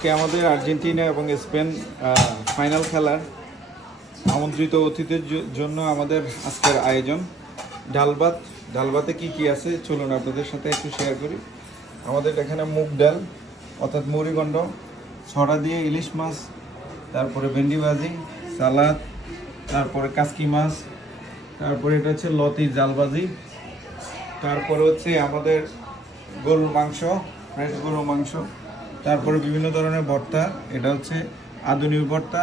আজকে আমাদের আর্জেন্টিনা এবং স্পেন ফাইনাল খেলার আমন্ত্রিত অতিথির জন্য আমাদের আজকের আয়োজন ডালভাতে কি কি আছে চলুন আপনাদের সাথে একটু শেয়ার করি। আমাদের এখানে মুগ ডাল অর্থাৎ মুড়িগণ্ড, ছড়া দিয়ে ইলিশ মাছ, তারপরে ভেন্ডি ভাজি, সালাদ, তারপরে কাসকি মাছ, তারপরে এটা হচ্ছে লতি জাল ভাজি, তারপরে হচ্ছে আমাদের গরুর মাংস, ফ্রেশ গরুর মাংস, তারপরে বিভিন্ন ধরনের ভর্তা। এটা হচ্ছে আধুনিক ভর্তা,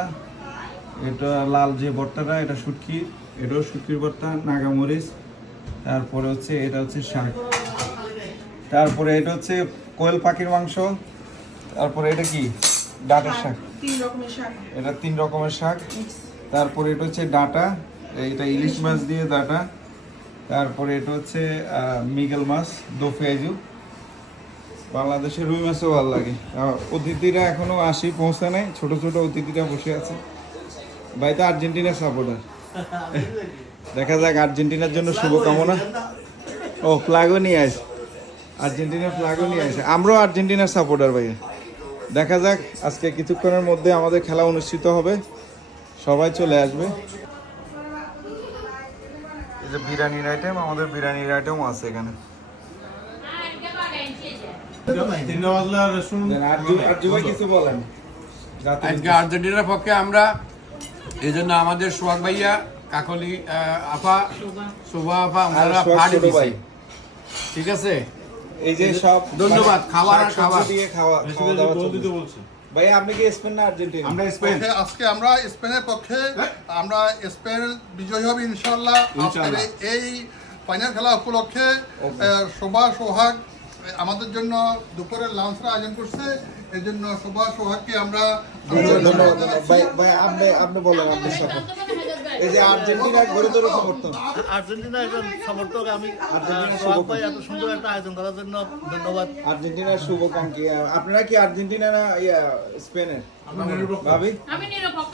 এটা লাল যে ভর্তাটা এটা শুটকি, এটাও শুটকির ভর্তা, নাগামরিচ, তারপরে হচ্ছে এটা হচ্ছে শাক, তারপরে এটা হচ্ছে কোয়েল পাখির মাংস, তারপরে এটা কি ডাঁটার শাক, এটা 3 রকমের শাক, তারপরে এটা হচ্ছে ডাঁটা, এটা ইলিশ মাছ দিয়ে ডাঁটা, তারপরে এটা হচ্ছে মৃগেল মাছ দো পেঁয়াজু। বাংলাদেশের রুই মাছও ভালো লাগে। অতিথিরা এখনো পৌঁছে নাই, ছোট ছোট অতিথিরা বসে আছে। ভাই তো আর্জেন্টিনার সাপোর্টার, দেখা যাক আর্জেন্টিনার জন্য শুভকামনা। ও ফ্ল্যাগও নিয়ে আসে, আর্জেন্টিনার ফ্ল্যাগও নিয়ে আসে। আমরাও আর্জেন্টিনার সাপোর্টার ভাইয়া। দেখা যাক আজকে কিছুক্ষণের মধ্যে আমাদের খেলা অনুষ্ঠিত হবে, সবাই চলে আসবে। এই যে বিরিয়ানির আইটেম, আমাদের বিরিয়ানির আইটেমও আছে এখানে। আজকে আর্জেন্টিনার পক্ষে আমরা এই জন্য আমাদের সোহাগ ভাইয়া, কাকলি আপা, শোভা আপা, আমরা পার্টি দিছি। ঠিক আছে, এই যে সব ধন্যবাদ। খাবার দিয়ে খাওয়া দাওয়া চলছে। ভাই আপনি কি স্পেন না আর্জেন্টিনা? আমরা স্পেন। আজকে আমরা স্পেনের পক্ষে, আমরা স্পেন বিজয়ী হবে ইনশাআল্লাহ। এই ফাইনাল খেলা উপলক্ষে শোভা সোহাগ আমাদের জন্য দুপুরের লাঞ্চটা আয়োজন করছে। এই জন্য শোভা সোহাগকে আমরা ধন্যবাদ। ভাই আপনি বলেন আপনার সাথে। এই যে আর্জেন্টিনার গড়িতর সমর্থন, আর্জেন্টিনার একজন সমর্থক আমি। সোহাগ ভাই এত সুন্দর একটা আয়োজন করার জন্য ধন্যবাদ। আর্জেন্টিনার শুভকাঙ্ক্ষী। আপনারা কি আর্জেন্টিনা না স্পেনের? ভাবি আমি নিরপেক্ষ।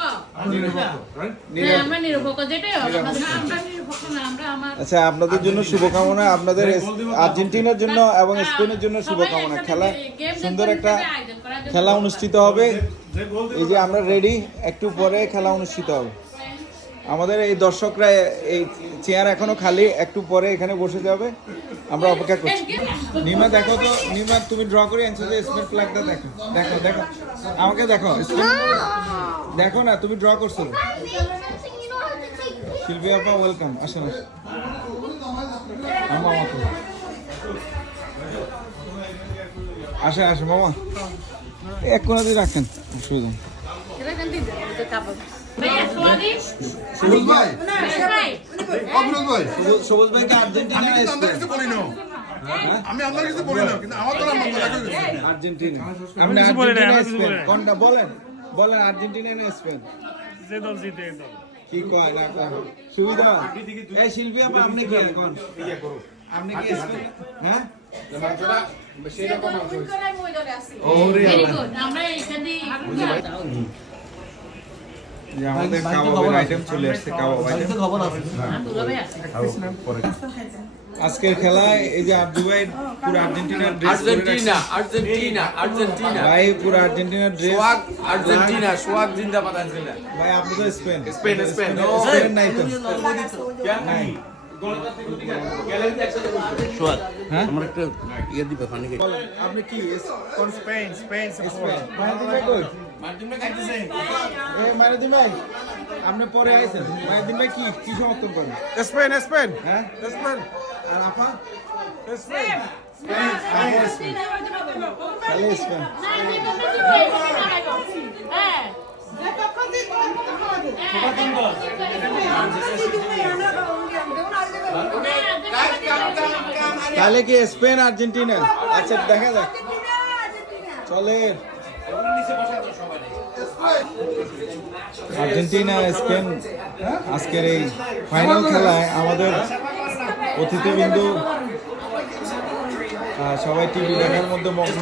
আচ্ছা, আপনাদের জন্য শুভকামনা, আপনাদের আর্জেন্টিনার জন্য এবং স্পেনের জন্য শুভকামনা। খেলা সুন্দর একটা খেলা অনুষ্ঠিত হবে। এই যে আমরা রেডি, একটু পরে খেলা অনুষ্ঠিত হবে। আমাদের এই দর্শকরা এই চেয়ার এখনো খালি, একটু পরে এখানে বসে যাবে, আমরা অপেক্ষা করছি। নিমা দেখো তো, নিমা তুমি ড্র করে আনছো যে স্পেন ফ্ল্যাগটা দেখো, দেখো দেখো আমাকে দেখো, দেখো না তুমি ড্র করছো। শিল্পী আপা ওয়েলকাম, আসেন আসেন। আসে আসে মামা, এক কোনা দিয়ে রাখেন, অসুবিধা নেই। সবুজ ভাই, সবুজ ভাইকে আর্জেন্টিনা আমি আপনার কিছু বলি না, কিন্তু আমার তো আর্জেন্টিনা, আপনি আর্জেন্টিনা স্পেন কোনটা বলেন, বলেন আর্জেন্টিনা না স্পেন? যে দল জিতে দল কি কয় না কয় সুবিধা। এই শিল্পী আপা আপনি কি এখন আপনি কি স্পেন? হ্যাঁ আমাদের কাবাবের আইটেম চলে আসছে, কাবাব আইটেম। আজকের খেলায় এই যে আব্দু ভাই পুরো আর্জেন্টিনার ড্রেস, আর্জেন্টিনা ভাই পুরো আর্জেন্টিনার ড্রেস, সোহাগ আর্জেন্টিনা, সোহাগ জিন্দাবাদ আর্জেন্টিনা। ভাই আপনি তো স্পেন স্পেন নাই তো নাই। সোহাগ হ্যাঁ আমার একটা ইয়ে দিবে পানি খাই। বলেন, আপনি কি স্পেন স্পেন স্পেন? মাইনুদ্দিন ভাই কই? মাইনুদ্দিন ভাই আপনি পরে আইছেন। মাইনুদ্দিন ভাই কি সমর্থন করেন? স্পেন স্পেন হ্যাঁ স্পেন আর আপা? স্পেন খালি স্পেন। তাহলে কি স্পেন আর্জেন্টিনা? আচ্ছা দেখা যাক, চলে। আর্জেন্টিনা স্পেন আজকের এই ফাইনাল খেলায় আমাদের অতিথিবৃন্দ সবাই টিভি দেখার মধ্যে মগ্ন।